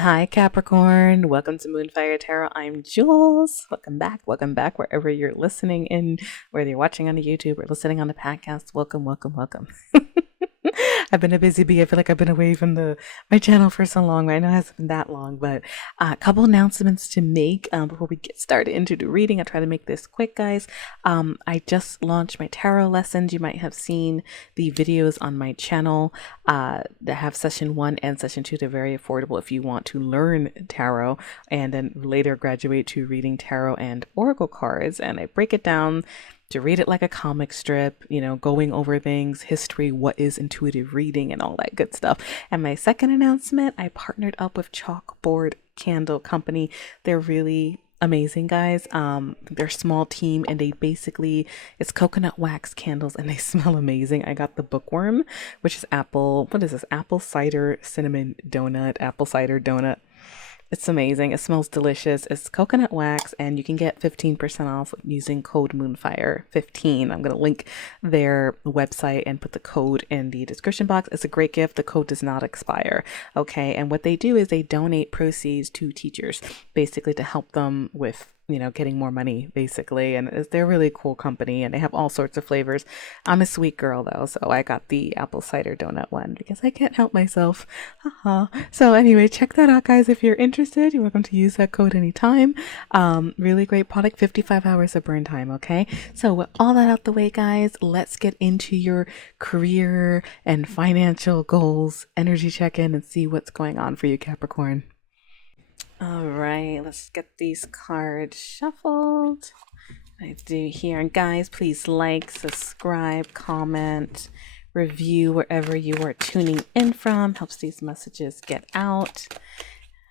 Hi, Capricorn. Welcome to Moonfire Tarot. I'm Jules. Welcome back, wherever you're listening in, whether you're watching on the YouTube or listening on the podcast. Welcome, welcome, welcome. I've been a busy bee. I feel like I've been away from my channel for so long. I know it hasn't been that long, but a couple announcements to make before we get started into the reading. I try to make this quick, guys. I just launched my tarot lessons. You might have seen the videos on my channel that have session 1 and session 2. They're very affordable if you want to learn tarot and then later graduate to reading tarot and oracle cards. And I break it down to read it like a comic strip, going over things, history, what is intuitive reading, and all that good stuff. And my second announcement, I partnered up with Chalkboard Candle Company. They're really amazing, guys. They're a small team, and it's coconut wax candles, and they smell amazing. I got the bookworm, which is apple cider cinnamon donut, apple cider donut. It's amazing. It smells delicious. It's coconut wax, and you can get 15% off using code Moonfire15. I'm going to link their website and put the code in the description box. It's a great gift. The code does not expire. Okay. And what they do is they donate proceeds to teachers, basically to help them with getting more money, basically. And they're a really cool company, and they have all sorts of flavors. I'm a sweet girl, though, so I got the apple cider donut one because I can't help myself. So anyway, check that out, guys. If you're interested, you're welcome to use that code anytime. Really great product, 55 hours of burn time. Okay, so with all that out the way, guys, let's get into your career and financial goals, energy check-in, and see what's going on for you, Capricorn. All right, let's get these cards shuffled. I do here. And guys, please like, subscribe, comment, review wherever you are tuning in from. Helps these messages get out.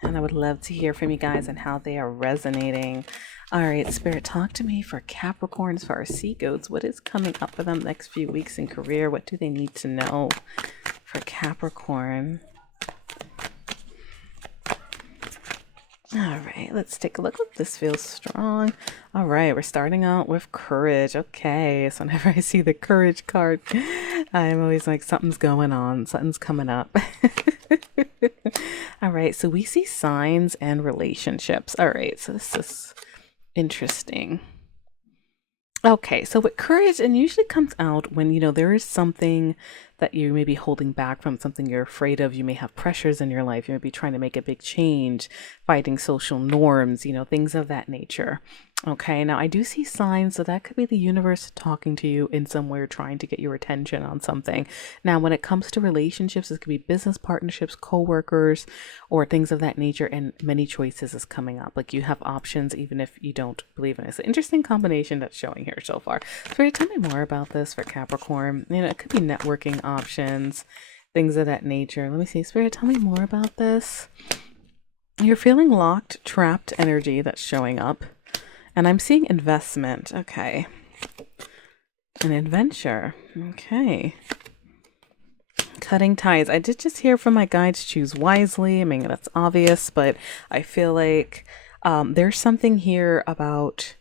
And I would love to hear from you guys and how they are resonating. All right, Spirit, talk to me for Capricorns, for our sea goats. What is coming up for them next few weeks in career? What do they need to know for Capricorn? All right, let's take a look. This feels strong. All right, we're starting out with courage. Okay, so whenever I see the courage card, I'm always like, something's going on, something's coming up. All right, so we see signs and relationships. All right, so this is interesting. Okay, so with courage, and usually comes out when, there is something that you may be holding back from, something you're afraid of. You may have pressures in your life. You may be trying to make a big change, fighting social norms, things of that nature. Okay, now I do see signs, so that could be the universe talking to you in some way, or trying to get your attention on something. Now, when it comes to relationships, this could be business partnerships, co-workers, or things of that nature, and many choices is coming up. Like, you have options even if you don't believe in it. It's an interesting combination that's showing here so far. Spirit, tell me more about this for Capricorn. It could be networking options, things of that nature. Let me see. Spirit, tell me more about this. You're feeling locked, trapped energy that's showing up. And I'm seeing investment. Okay. An adventure. Okay. Cutting ties. I did just hear from my guides, choose wisely. I mean, that's obvious, but I feel like there's something here about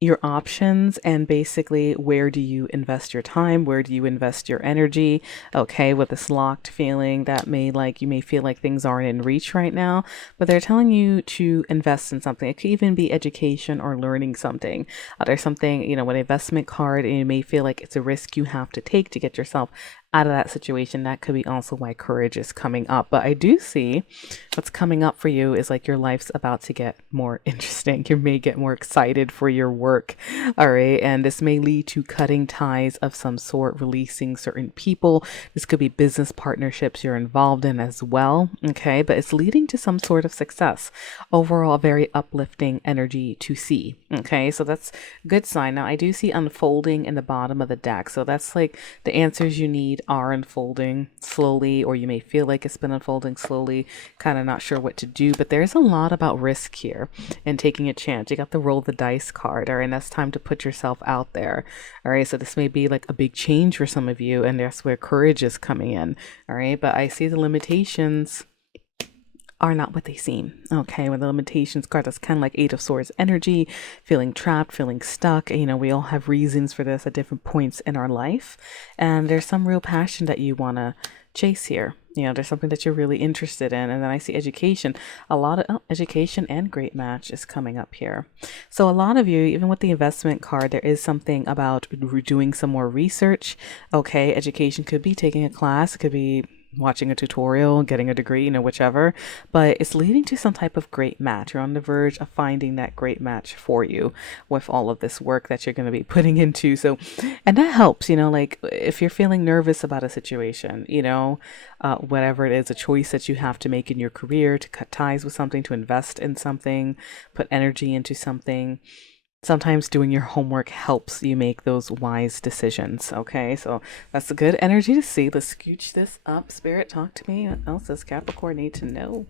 your options, and basically, where do you invest your time? Where do you invest your energy? Okay, with this locked feeling that you may feel like things aren't in reach right now, but they're telling you to invest in something. It could even be education or learning something. There's something, an investment card, and you may feel like it's a risk you have to take to get yourself out of that situation. That could be also why courage is coming up. But I do see what's coming up for you is like your life's about to get more interesting. You may get more excited for your work. All right. And this may lead to cutting ties of some sort, releasing certain people. This could be business partnerships you're involved in as well. Okay. But it's leading to some sort of success. Overall, very uplifting energy to see. Okay. So that's a good sign. Now, I do see unfolding in the bottom of the deck. So that's like the answers you need are unfolding slowly, or you may feel like it's been unfolding slowly, kind of not sure what to do. But there's a lot about risk here and taking a chance. You got the roll the dice card, all right, and that's time to put yourself out there. All right, so this may be like a big change for some of you, and that's where courage is coming in. All right, but I see the limitations are not what they seem. Okay, with the limitations card, that's kind of like Eight of Swords energy, feeling trapped, feeling stuck. You know, we all have reasons for this at different points in our life. And there's some real passion that you want to chase here. You know, there's something that you're really interested in. And then I see education. A lot of education and great match is coming up here. So a lot of you, even with the investment card, there is something about doing some more research. Okay, education could be taking a class, it could be watching a tutorial, getting a degree, you know, whichever, but it's leading to some type of great match. You're on the verge of finding that great match for you with all of this work that you're going to be putting into. So, and that helps, you know, like if you're feeling nervous about a situation, you know, whatever it is, a choice that you have to make in your career, to cut ties with something, to invest in something, put energy into something. Sometimes doing your homework helps you make those wise decisions. Okay, so that's a good energy to see. Let's scooch this up. Spirit, talk to me. What else does Capricorn need to know?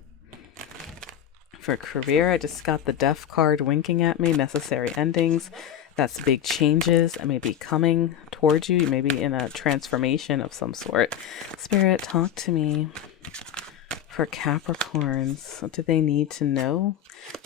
For career, I just got the Death card winking at me. Necessary endings. That's big changes. I may be coming towards you. You may be in a transformation of some sort. Spirit, talk to me. For Capricorns, what do they need to know?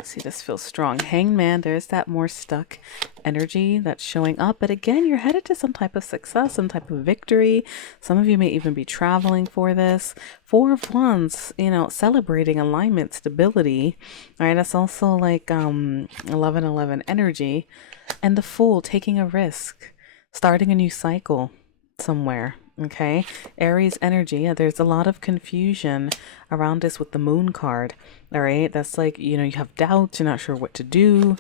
See, this feels strong. Hangman, there's that more stuck energy that's showing up. But again, you're headed to some type of success, some type of victory. Some of you may even be traveling for this. Four of Wands, you know, celebrating alignment, stability. All right, that's also like 11-11 energy. And the Fool, taking a risk, starting a new cycle somewhere. Okay, Aries energy. Yeah, there's a lot of confusion around this with the Moon card. All right, that's like, you know, you have doubts, you're not sure what to do.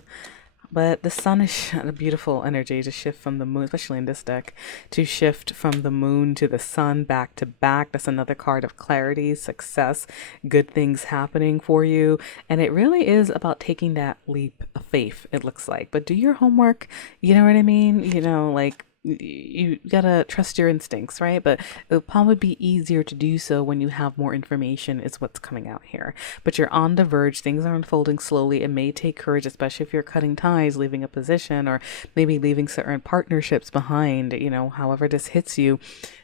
But the Sun is a beautiful energy to shift from the Moon, especially in this deck, to shift from the Moon to the Sun back to back. That's another card of clarity, success, good things happening for you. And it really is about taking that leap of faith, it looks like. But do your homework, you know what I mean? You know, like, you gotta trust your instincts, right? But it'll probably be easier to do so when you have more information is what's coming out here. But you're on the verge. Things are unfolding slowly. It may take courage, especially if you're cutting ties, leaving a position, or maybe leaving certain partnerships behind, you know, however this hits you.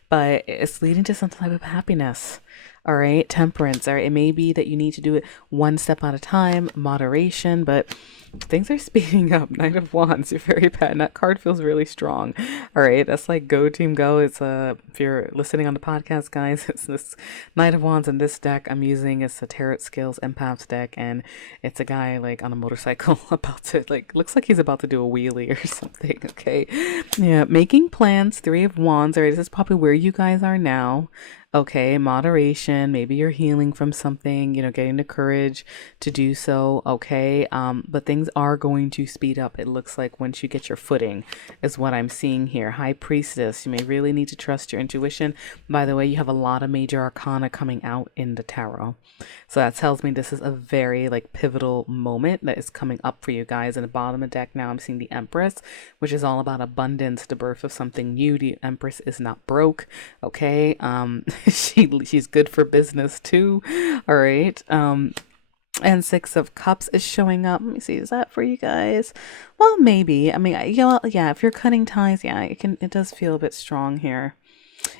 But it's leading to some type of happiness. All right, temperance. All right, it may be that you need to do it one step at a time, moderation, but things are speeding up. Knight of Wands, you're very bad. And that card feels really strong. All right, that's like go team go. It's if you're listening on the podcast, guys, it's this Knight of Wands in this deck I'm using. It's a Tarot Skills Empaths deck, and it's a guy like on a motorcycle about to, like, looks like he's about to do a wheelie or something. Okay, yeah, making plans. Three of Wands. All right, this is probably where you guys are now. Okay, moderation, maybe you're healing from something, you know, getting the courage to do so. Okay, but things are going to speed up, it looks like, once you get your footing, is what I'm seeing here. High Priestess, you may really need to trust your intuition. By the way, you have a lot of major arcana coming out in the tarot, so that tells me this is a very like pivotal moment that is coming up for you guys. In the bottom of the deck now, I'm seeing the Empress, which is all about abundance, the birth of something new. The Empress is not broke. Okay, she's good for business too. All right, and Six of Cups is showing up. Let me see, is that for you guys? Well, maybe. I mean, yeah, if you're cutting ties, yeah, it does feel a bit strong here.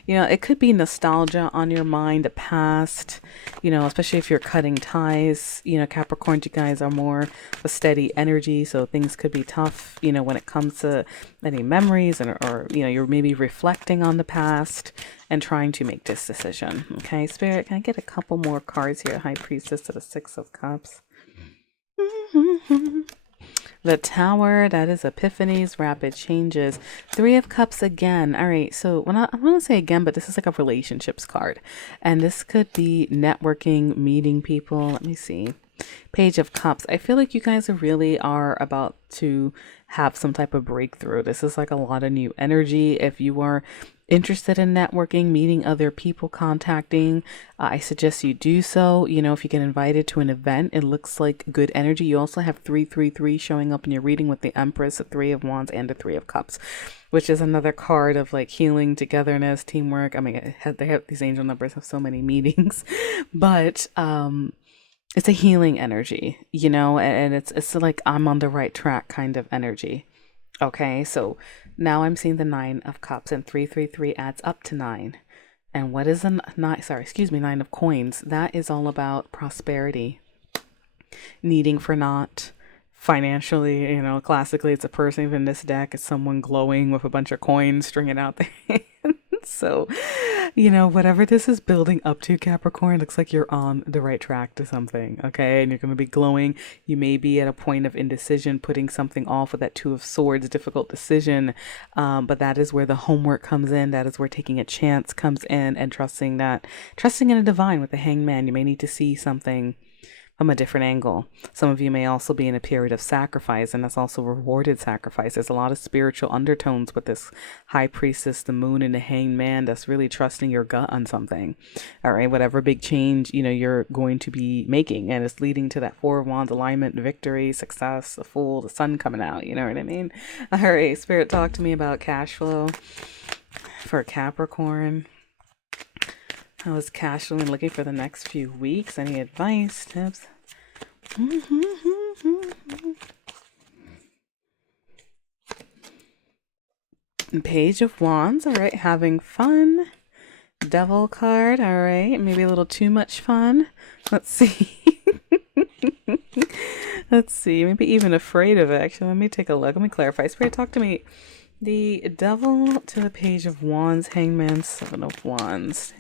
You know, it could be nostalgia on your mind, the past, you know, especially if you're cutting ties. You know, Capricorn, you guys are more a steady energy, so things could be tough, you know, when it comes to any memories, or you know, you're maybe reflecting on the past and trying to make this decision. Okay, Spirit, can I get a couple more cards here? High Priestess to the Six of Cups. The Tower, that is epiphanies, rapid changes. Three of Cups again. All right, so I want to say again, but this is like a relationships card. And this could be networking, meeting people. Let me see. Page of Cups. I feel like you guys really are about to have some type of breakthrough. This is like a lot of new energy. If you are interested in networking, meeting other people, contacting, I suggest you do so. You know, if you get invited to an event, it looks like good energy. You also have 333 showing up in your reading with the Empress, the Three of Wands, and the Three of Cups, which is another card of like healing, togetherness, teamwork. I mean, they have these angel numbers have so many meanings, but it's a healing energy, you know, and it's like I'm on the right track kind of energy. Okay, so now I'm seeing the Nine of Cups, and 333 adds up to 9. And what is a nine? Sorry, excuse me, nine of coins. That is all about prosperity, needing for naught. Financially, classically, it's a person. Even this deck, it's someone glowing with a bunch of coins stringing out their hands. So, whatever this is building up to, Capricorn, looks like you're on the right track to something, okay? And you're going to be glowing. You may be at a point of indecision, putting something off with that Two of Swords, difficult decision. But that is where the homework comes in. That is where taking a chance comes in, and trusting in a divine with the Hangman. You may need to see something from a different angle. Some of you may also be in a period of sacrifice, and that's also rewarded sacrifice. There's a lot of spiritual undertones with this High Priestess, the Moon, and the Hanged Man. That's really trusting your gut on something. All right, whatever big change you're going to be making, and it's leading to that Four of Wands alignment, victory, success, the Fool, the Sun coming out. You know what I mean? All right, Spirit, talk to me about cash flow for Capricorn. How is cash flow looking for the next few weeks? Any advice, tips? Page of Wands. All right, having fun. Devil card. All right, maybe a little too much fun. Let's see. Let's see. Maybe even afraid of it. Actually, let me take a look. Let me clarify. Spirit, talk to me. The Devil to the Page of Wands. Hangman, Seven of Wands.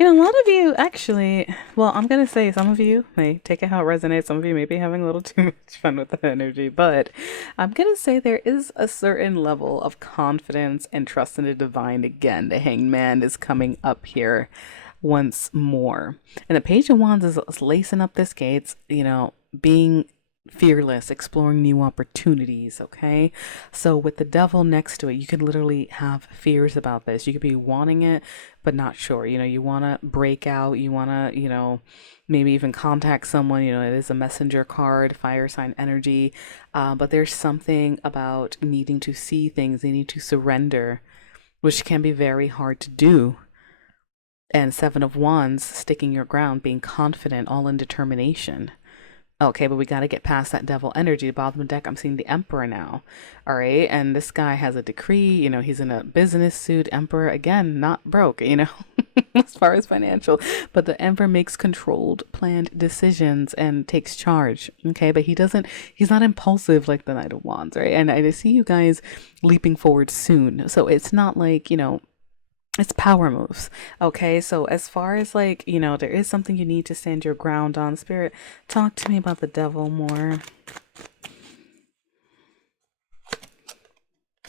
A lot of you actually, well, I'm going to say some of you may take it how it resonates. Some of you may be having a little too much fun with the energy, but I'm going to say there is a certain level of confidence and trust in the divine. Again, the Hangman is coming up here once more. And the Page of Wands is lacing up the skates, being fearless, exploring new opportunities. Okay, so with the Devil next to it, you could literally have fears about this. You could be wanting it but not sure. You want to break out, you want to maybe even contact someone. It is a messenger card, fire sign energy, but there's something about needing to see things, needing to surrender, which can be very hard to do. And Seven of Wands, sticking your ground, being confident, all in determination. Okay, but we got to get past that devil energy. The bottom of the deck, I'm seeing the Emperor now. All right, and this guy has a decree. He's in a business suit. Emperor, again, not broke, as far as financial. But the Emperor makes controlled, planned decisions and takes charge. Okay, but he's not impulsive like the Knight of Wands, right? And I see you guys leaping forward soon. So it's not like, it's power moves. Okay, so as far as there is something you need to stand your ground on. Spirit, talk to me about the Devil more.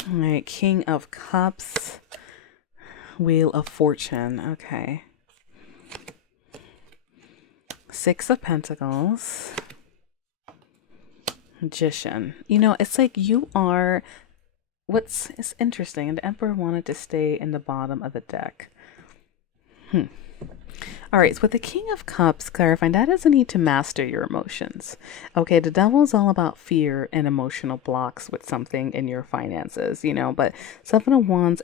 All right, King of Cups, Wheel of Fortune. Okay, Six of Pentacles, Magician. It's like you are. It's interesting, and the Emperor wanted to stay in the bottom of the deck. All right, so with the King of Cups, clarifying that is a need to master your emotions. Okay, the Devil is all about fear and emotional blocks with something in your finances, but Seven of Wands,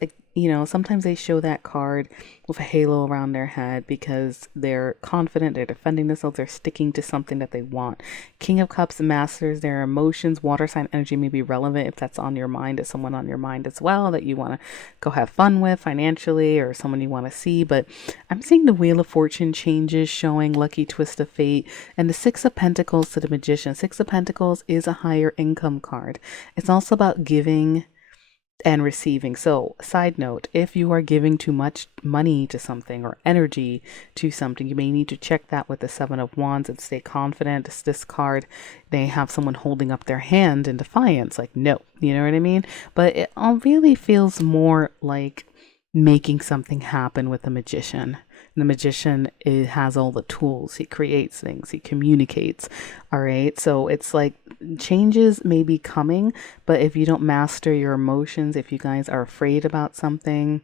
sometimes they show that card with a halo around their head because they're confident, they're defending themselves, they're sticking to something that they want. King of Cups masters their emotions. Water sign energy may be relevant if that's on your mind, as someone on your mind as well that you want to go have fun with financially, or someone you want to see. But I'm seeing the Wheel of Fortune changes showing, lucky twist of fate, and the Six of Pentacles to the Magician. Six of Pentacles is a higher income card. It's also about giving and receiving. So, side note, if you are giving too much money to something or energy to something, you may need to check that with the Seven of Wands and stay confident. This card, they have someone holding up their hand in defiance, like, no, you know what I mean? But it all really feels more like making something happen with the Magician. And the Magician has all the tools. He creates things. He communicates. All right. So it's like changes may be coming, but if you don't master your emotions, if you guys are afraid about something,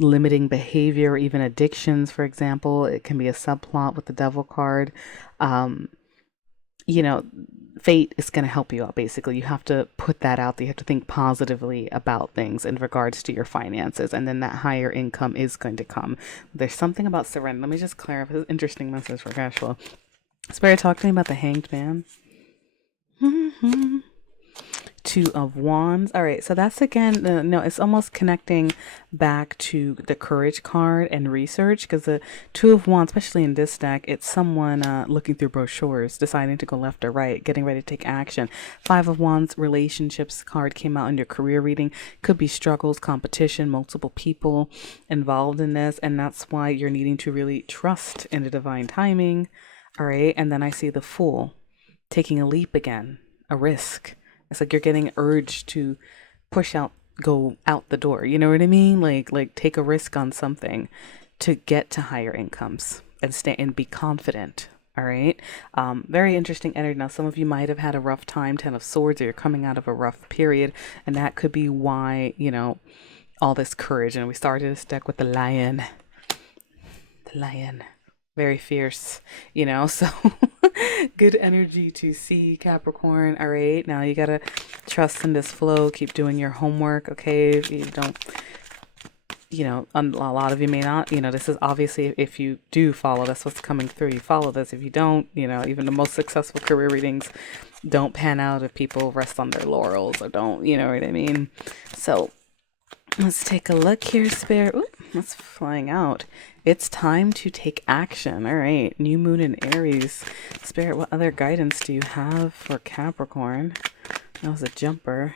limiting behavior, even addictions, for example, it can be a subplot with the Devil card. Fate is going to help you out. Basically, you have to put that out there. You have to think positively about things in regards to your finances, and then that higher income is going to come. There's something about surrender. Let me just clarify. This is an interesting message for cash flow. Spirit, talk to me about the Hanged Man. Two Two of Wands. All right, so that's again, no, it's almost connecting back to the Courage card and research, because the Two of Wands, especially in this deck, it's someone looking through brochures, deciding to go left or right, getting ready to take action. Five of Wands, relationships card came out in your career reading. Could be struggles, competition, multiple people involved in this, and that's why you're needing to really trust in the divine timing. All right, and then I see the Fool, taking a leap again, a risk. It's like you're getting urged to go out the door. You know what I mean? Like take a risk on something to get to higher incomes and stay and be confident. All right. Very interesting energy. Now, some of you might have had a rough time, Ten of Swords, or you're coming out of a rough period, and that could be why, all this courage. And we started this deck with the Lion. The Lion. Very fierce, so good energy to see, Capricorn. All right, now you gotta trust in this flow, keep doing your homework. Okay, if you don't, a lot of you may not, this is obviously, if you do follow, that's what's coming through. You follow this. If you don't, even the most successful career readings don't pan out if people rest on their laurels or don't, you know what I mean? So let's take a look here, Spirit. Ooh, that's flying out. It's time to take action. All right. New moon in Aries. Spirit, what other guidance do you have for Capricorn? That was a jumper.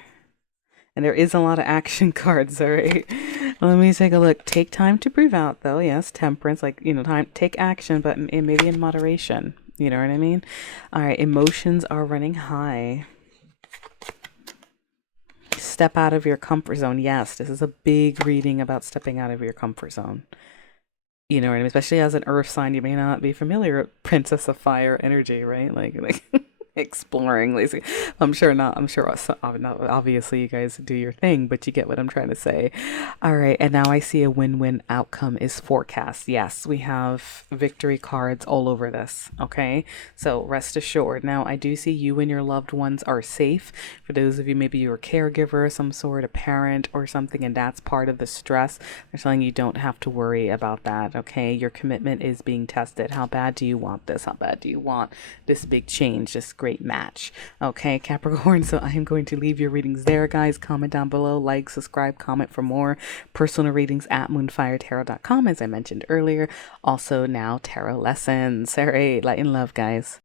And there is a lot of action cards. All right. Let me take a look. Take time to breathe out, though. Yes. Temperance. Time. Take action, but maybe in moderation. You know what I mean? All right. Emotions are running high. Step out of your comfort zone. Yes. This is a big reading about stepping out of your comfort zone. You know what I mean? Especially as an earth sign, you may not be familiar with Princess of Fire energy, right? Like exploring. I'm sure not. Obviously, you guys do your thing, but you get what I'm trying to say. All right. And now I see a win-win outcome is forecast. Yes, we have victory cards all over this. Okay. So rest assured. Now, I do see you and your loved ones are safe. For those of you, maybe you're a caregiver, some sort of parent or something, and that's part of the stress. They're telling you don't have to worry about that. Okay. Your commitment is being tested. How bad do you want this? How bad do you want this big change, this great match? Okay, Capricorn. So I am going to leave your readings there, guys. Comment down below, like, subscribe, comment for more personal readings at moonfiretarot.com, as I mentioned earlier. Also now tarot lessons. All right, light and love, guys.